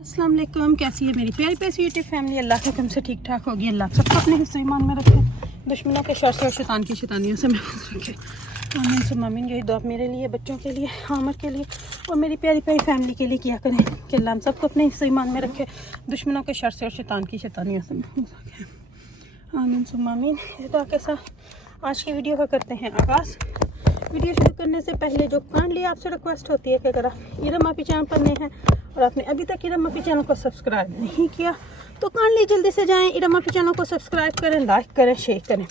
अस्सलाम वालेकुम, कैसी है मेरी प्यारी प्यारी यूट्यूब फैमिली। अल्लाह के हुक्म से ठीक ठाक होगी। अल्लाह सबको अपने हिस्से ईमान में रखे, दुश्मनों के शर से और शैतान की शैतानियों से महफूज रखे। आमीन सुम्मा आमीन। यही दुआ मेरे लिए, बच्चों के लिए, आमर के लिए और मेरी प्यारी प्यारी फैमिली के लिए किया करें कि अल्लाह हम सबको अपने हिस्से ईमान में रखे, दुश्मनों के शर से और शैतान की शैतानियों से महफूज रखे। आमीन सुम्मा आमीन। इस दुआ के साथ आज की वीडियो का करते हैं आगाज़। वीडियो शुरू करने से पहले जो काइंडली आपसे रिक्वेस्ट होती है कि अगर आप इरम माफी चैनल पर नए हैं और आपने अभी तक इरम माफी चैनल को सब्सक्राइब नहीं किया तो काइंडली जल्दी से जाएं, इरम माफी चैनल को सब्सक्राइब करें, लाइक करें, शेयर करें,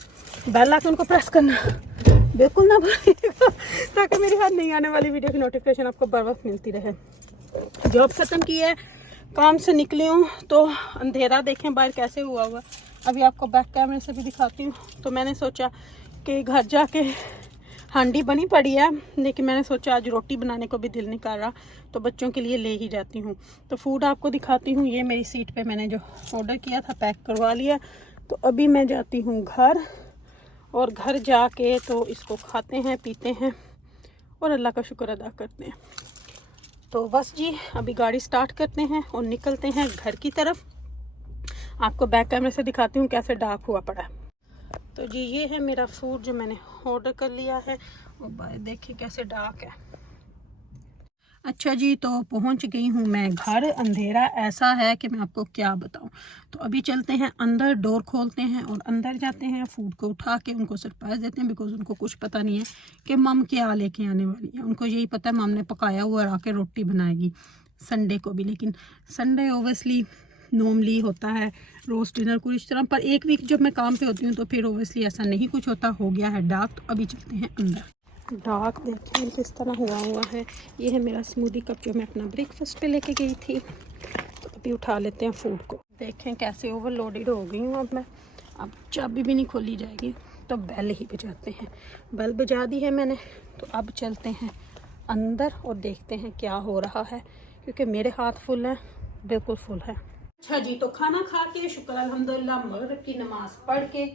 बेल आइकन को प्रेस करना बिल्कुल ना भूलिएगा ताकि मेरी हर नई आने वाली वीडियो की नोटिफिकेशन आपको बर वक्त मिलती रहे। जॉब ख़त्म की है, काम से निकली हूँ तो अंधेरा देखें बाहर कैसे हुआ हुआ। अभी आपको बैक कैमरे से भी दिखाती हूँ। तो मैंने सोचा कि घर जाके हांडी बनी पड़ी है, लेकिन मैंने सोचा आज रोटी बनाने को भी दिल नहीं कर रहा तो बच्चों के लिए ले ही जाती हूँ। तो फूड आपको दिखाती हूँ। ये मेरी सीट पे मैंने जो ऑर्डर किया था पैक करवा लिया। तो अभी मैं जाती हूँ घर और घर जाके तो इसको खाते हैं, पीते हैं और अल्लाह का शुक्र अदा करते हैं। तो बस जी अभी गाड़ी स्टार्ट करते हैं और निकलते हैं घर की तरफ। आपको बैक कैमरे से दिखाती हूँ कैसे डार्क हुआ पड़ा है। तो जी ये है मेरा फूड जो मैंने ऑर्डर कर लिया है और बाहर देखिए कैसे डार्क है। अच्छा जी, तो पहुंच गई हूँ मैं घर। अंधेरा ऐसा है कि मैं आपको क्या बताऊं। तो अभी चलते हैं अंदर, डोर खोलते हैं और अंदर जाते हैं। फूड को उठा के उनको सरप्राइज़ देते हैं, बिकॉज उनको कुछ पता नहीं है कि मम क्या लेके आने वाली है। उनको यही पता है मम ने पकाया हुआ आके रोटी बनाएगी संडे को भी, लेकिन संडे ओबियसली नॉर्मली होता है रोस्ट डिनर कुछ इस तरह। पर एक वीक जब मैं काम पे होती हूँ तो फिर ओबियसली ऐसा नहीं कुछ होता। हो गया है डार्क, तो अभी चलते हैं अंदर। डार्क देखिए किस तरह हुआ है। ये है मेरा स्मूदी कप जो मैं अपना ब्रेकफास्ट पे लेके गई थी। तो अभी उठा लेते हैं फूड को। देखें कैसे ओवरलोडेड हो गई हूँ अब मैं। अब चाबी भी नहीं खोली जाएगी तो बेल ही बजाते हैं। बेल बजा दी है मैंने। तो अब चलते हैं अंदर और देखते हैं क्या हो रहा है, क्योंकि मेरे हाथ फुल हैं, बिल्कुल फुल है। अच्छा जी, तो खाना खा के शुक्र अल्हम्दुलिल्लाह मगरिब की नमाज पढ़ के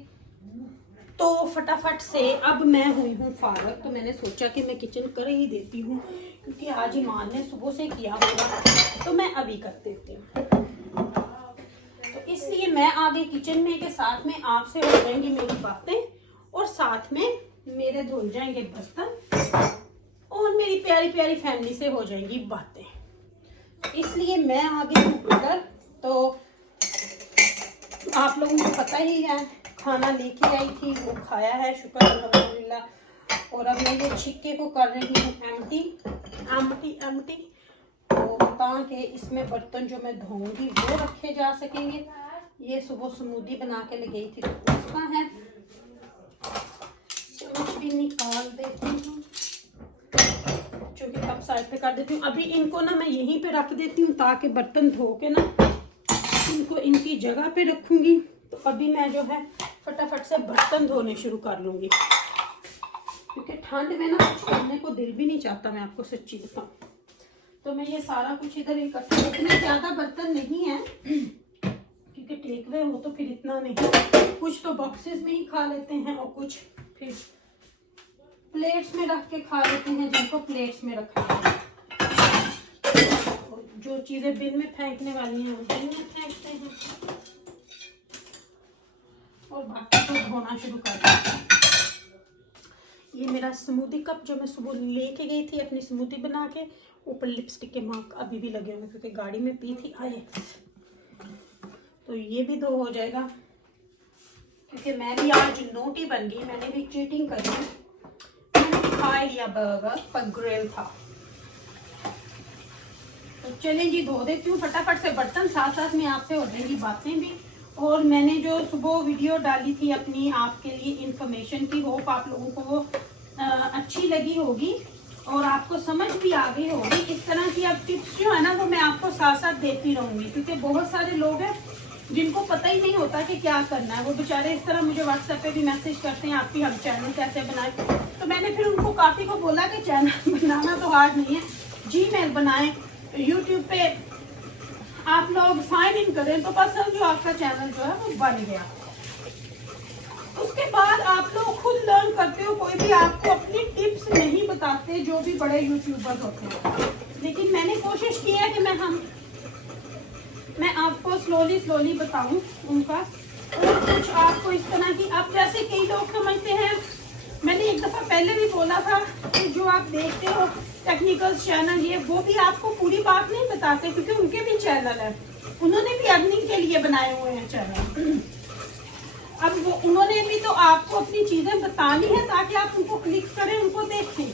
तो फटाफट से अब मैं हुई हूँ फारग। तो मैंने सोचा कि मैं किचन कर ही देती हूँ, क्योंकि आज ईमान ने सुबह से किया होगा तो मैं अभी कर देती हूँ। तो इसलिए मैं आ गई किचन में के साथ में आपसे हो जाएंगी मेरी बातें और साथ में मेरे धुल जाएंगे बर्तन और मेरी प्यारी प्यारी फैमिली से हो जाएंगी बातें। इसलिए मैं आ गई हूँ इधर। तो आप लोगों को पता ही है, खाना लेके आई थी वो खाया है शुक्र अल्हम्दुलिल्लाह। और अब मैं ये छिक्के को कर रही हूँ एम्प्टी तो ताकि इसमें बर्तन जो मैं धोऊंगी वो रखे जा सकेंगे। ये सुबह स्मूदी बना के ले गई थी तो उसका है। चम्मच भी निकाल देती हूँ, जो कि कप साइड पे कर देती हूँ। अभी इनको ना मैं यहीं पे रख देती हूँ ताकि बर्तन धो के ना इनको इनकी जगह पे रखूंगी। तो अभी मैं जो है फटाफट से बर्तन धोने शुरू कर लूंगी, क्योंकि ठंड में ना कुछ करने को दिल भी नहीं चाहता, मैं आपको सच्ची बताऊं। तो मैं ये सारा कुछ इधर इकट्ठा, इतने ज्यादा बर्तन नहीं है क्योंकि टेक वे हो तो फिर इतना नहीं। कुछ तो बॉक्सेस में ही खा लेते हैं और कुछ फिर प्लेट्स में रख के खा लेते हैं, जिनको प्लेट्स में रखना है। जो चीजें बिन में फेंकने वाली हैं वो बिन में फेंकते हैं और बाकी को धोना शुरू कर देते हैं। ये मेरा स्मूदी कप जो मैं सुबह लेके गई थी अपनी स्मूदी बना के, ऊपर लिपस्टिक के मार्क अभी भी लगे हुए क्योंकि गाड़ी में पी थी आए। तो ये भी धो हो जाएगा, क्योंकि मैं भी आज नोटी बन गई। मैंने भी चीटिंग करी, मैंने भी खा लिया बर्गर पर ग्रिल था। तो चलें जी धो देती हूँ फटाफट से बर्तन, साथ साथ में आपसे हो जाएंगी बातें भी। और मैंने जो सुबह वीडियो डाली थी अपनी आपके लिए इंफॉर्मेशन की, होप आप लोगों को वो अच्छी लगी होगी और आपको समझ भी आ गई होगी। इस तरह की अब टिप्स जो है ना वो मैं आपको साथ साथ देती रहूँगी, क्योंकि बहुत सारे लोग हैं जिनको पता ही नहीं होता कि क्या करना है। वो बेचारे इस तरह मुझे व्हाट्सएप पे भी मैसेज करते हैं आपकी हम चैनल कैसे बनाएं। तो मैंने फिर उनको काफ़ी को बोला कि चैनल बनाना तो हार्ड नहीं है, जीमेल बनाएं, यूट्यूब पे आप लोग साइन इन करें तो बस जो आपका चैनल जो है वो बन गया। उसके बाद आप लोग खुद लर्न करते हो, कोई भी आपको अपनी टिप्स नहीं बताते जो भी बड़े यूट्यूबर्स होते हैं। लेकिन मैंने कोशिश की है कि मैं हम मैं आपको स्लोली बताऊं उनका, और कुछ आपको इस तरह की, आप जैसे कई लोग समझते हैं, मैंने एक दफ़ा पहले भी बोला था कि जो आप देखते हो टेक्निकल चैनल, ये वो भी आपको पूरी बात नहीं बताते, क्योंकि उनके भी चैनल है, उन्होंने भी अर्निंग के लिए बनाए हुए हैं चैनल। अब वो उन्होंने भी तो आपको अपनी चीज़ें बतानी है ताकि आप उनको क्लिक करें, उनको देखें,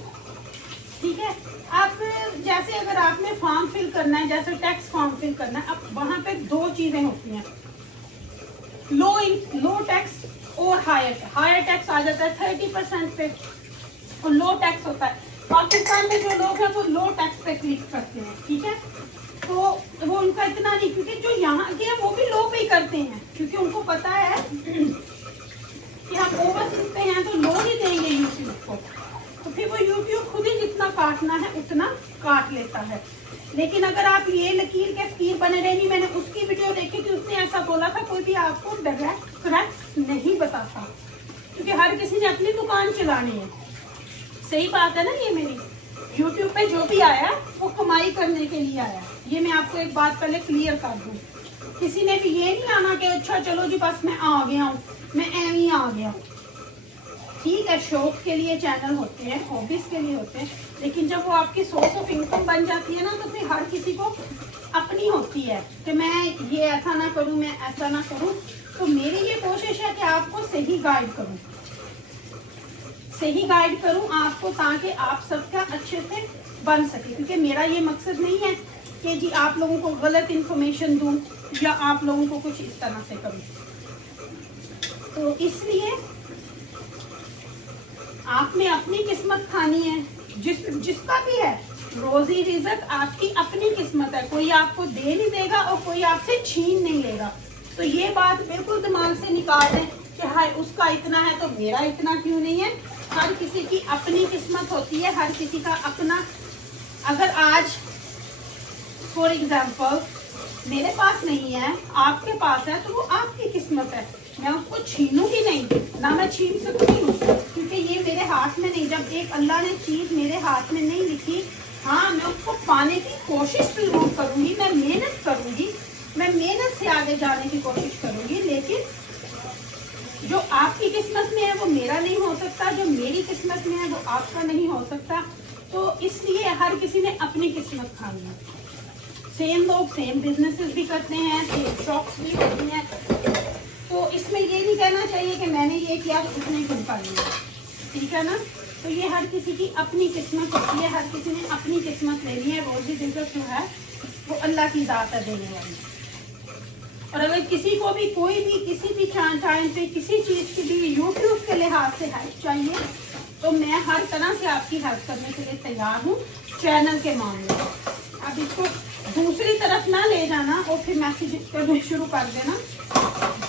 ठीक है। आप जैसे अगर आपने फॉर्म फिल करना है, जैसे टैक्स फॉर्म फिल करना है, अब वहाँ पे दो चीज़ें होती हैं, लो टैक्स और हायर टैक्स आ जाता है 30% पे, और लो टैक्स होता है। पाकिस्तान में जो लोग हैं वो लो टैक्स पे क्लिक करते हैं, ठीक है। तो वो उनका इतना नहीं, क्योंकि जो यहाँ के हैं वो भी लो पे करते हैं, क्योंकि उनको पता है कि हम ओवरसीज पे हैं तो लो ही देंगे यूट्यूब को, तो फिर वो यूट्यूब खुद ही जितना काटना है उतना काट लेता है। लेकिन अगर आप ये लकीर के फकीर बने रहे, नहीं, मैंने उसकी वीडियो देखी थी, उसने ऐसा बोला था कोई भी आपको डायरेक्ट करेक्ट नहीं बताता, क्योंकि हर किसी ने अपनी दुकान चलानी है। सही बात है ना, ये मेरी यूट्यूब पे जो भी आया वो कमाई करने के लिए आया, ये मैं आपको एक बात पहले क्लियर कर दूं। किसी ने भी ये नहीं आना कि अच्छा चलो जी बस मैं आ गया हूँ, मैं एम ही आ गया हूँ। ठीक है, शौक के लिए चैनल होते हैं, हॉबीज के लिए होते हैं, लेकिन जब वो आपकी सोर्स ऑफ इनकम बन जाती है ना, तो फिर हर किसी को अपनी होती है कि मैं ये ऐसा ना करूँ, मैं ऐसा ना करूँ। तो मेरी ये कोशिश है कि आपको सही गाइड करूँ आपको, ताकि आप सबका अच्छे से बन सके, क्योंकि मेरा ये मकसद नहीं है कि जी आप लोगों को गलत इंफॉर्मेशन दूँ या आप लोगों को कुछ इस तरह से करूँ। तो इसलिए आपने अपनी किस्मत खानी है, जिसका भी है, रोजी रिजक आपकी अपनी किस्मत है, कोई आपको दे नहीं देगा और कोई आपसे छीन नहीं लेगा। तो ये बात बिल्कुल दिमाग से निकाल दें कि हाय उसका इतना है तो मेरा इतना क्यों नहीं है। हर किसी की अपनी किस्मत होती है, हर किसी का अपना। अगर आज फॉर एग्जाम्पल मेरे पास नहीं है, आपके पास है, तो वो आपकी किस्मत है, मैं उसको छीनूंगी नहीं, ना मैं छीन सकती हूँ, क्योंकि ये मेरे हाथ में नहीं। जब एक अल्लाह ने चीज़ मेरे हाथ में नहीं लिखी, हाँ मैं उसको पाने की कोशिश जरूर करूँगी, मैं मेहनत करूँगी, मैं मेहनत से आगे जाने की कोशिश करूँगी, लेकिन जो आपकी किस्मत में है वो मेरा नहीं हो सकता, जो मेरी किस्मत में है वो आपका नहीं हो सकता। तो इसलिए हर किसी ने अपनी किस्मत खानी है। सेम लोग सेम बिजनेसेस भी करते हैं, सेम शॉप्स भी होती हैं, तो इसमें ये नहीं कहना चाहिए कि मैंने ये किया तो उसने क्यों कर लिया, ठीक है ना। तो ये हर किसी की अपनी किस्मत होती है, हर किसी ने अपनी किस्मत लेनी है। रोजी रिज़्क़ जो है वो अल्लाह की ज़ात है देने वाली। और अगर किसी को भी कोई भी किसी भी टाइम पे किसी चीज़ की भी यूट्यूब के लिहाज से हेल्प चाहिए, तो मैं हर तरह से आपकी हेल्प करने के लिए तैयार हूँ चैनल के मामले में। अब इसको दूसरी तरफ ना ले जाना और फिर मैसेज करने शुरू कर देना।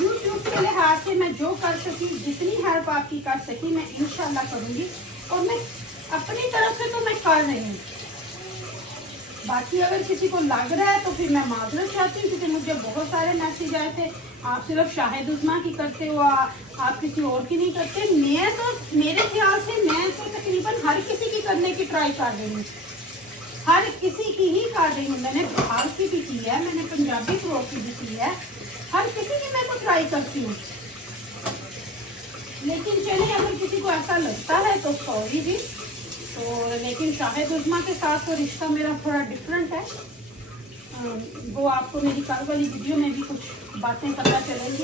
यूट्यूब के लिहाज से मैं जो कर सकी, जितनी हेल्प आपकी कर सकी, मैं इंशाल्लाह करूँगी, और मैं अपनी तरफ से तो मैं कर रही हूँ। बाकी अगर किसी को लग रहा है तो फिर मैं माजरत चाहती हूँ, क्योंकि मुझे बहुत सारे मैसेज आए थे, आप सिर्फ शाहिद उस्मा की करते हो, आप किसी और की नहीं करते। मैं तो मेरे ख्याल से मैं तो तकरीबन हर किसी की करने की ट्राई कर रही हूँ, हर किसी की ही कर रही हूँ। मैंने बिहार की भी की है, मैंने पंजाबी फ्रॉक की भी की है, हर किसी की मैं तो ट्राई करती हूँ। लेकिन चलिए अगर किसी को ऐसा लगता है तो सॉरी जी। तो लेकिन शाहिद उस्मा के साथ तो रिश्ता मेरा थोड़ा डिफरेंट है। वो आपको मेरी कल वाली वीडियो में भी कुछ बातें पता चलेंगी,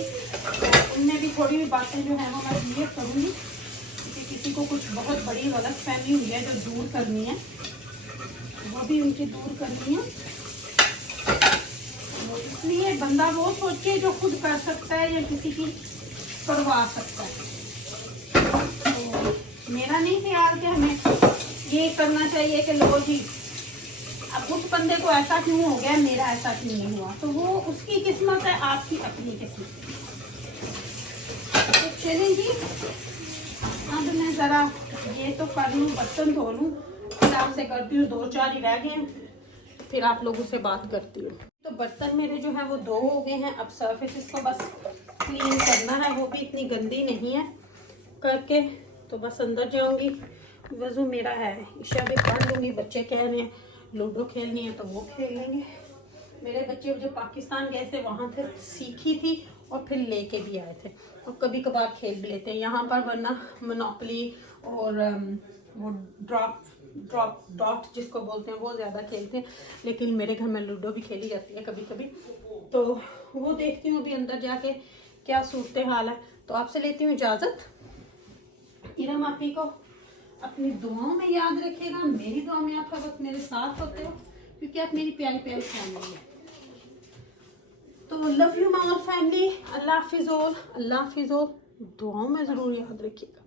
उनमें भी थोड़ी भी बातें जो है वो मैं क्लियर करूँगी, क्योंकि किसी को कुछ बहुत बड़ी गलत फहमी हुई है जो दूर करनी है, वो भी उनकी दूर करनी है। तो इसलिए बंदा वो सोचे जो खुद कर सकता है या किसी की करवा सकता है। तो मेरा नहीं ख्याल कि हमें ये करना चाहिए कि लो जी अब उस बंदे को ऐसा क्यों हो गया, मेरा ऐसा क्यों नहीं हुआ। तो वो उसकी किस्मत है, आपकी अपनी किस्मत। तो चलिए जी, अब मैं ज़रा ये तो कर लूँ, बर्तन धो लूँ, फिर आपसे करती हूँ, 2-4 ही रह गए, फिर आप लोगों से बात करती हूँ। तो बर्तन मेरे जो है वो 2 हो गए हैं। अब सरफेस इसको बस क्लीन करना है, वो भी इतनी गंदी नहीं है। करके तो बस अंदर जाऊंगी। वज़ू मेरा है, ईशा भी पढ़ लूँगी, बच्चे कह रहे हैं लूडो खेलनी है तो वो खेल लेंगे। मेरे बच्चे जब पाकिस्तान गए थे वहाँ थे सीखी थी और फिर लेके भी आए थे, और कभी कभार खेल भी लेते हैं यहाँ पर, वरना मोनोपोली और वो ड्रॉप डॉट जिसको बोलते हैं वो ज़्यादा खेलते हैं। लेकिन मेरे घर में लूडो भी खेली जाती है कभी कभी, तो वो देखती हूँ अभी अंदर जाके क्या सूरत हाल है। तो आपसे लेती हूँ इजाज़त। इरम आपी को अपनी दुआओं में याद रखिएगा, मेरी दुआ में आप हर वक्त मेरे साथ होते हो, क्योंकि आप मेरी प्यारी प्यारी फैमिली है। तो लव यू माय फैमिली, अल्लाह हाफिज़, अल्लाह हाफिज़, दुआओं में ज़रूर याद रखिएगा।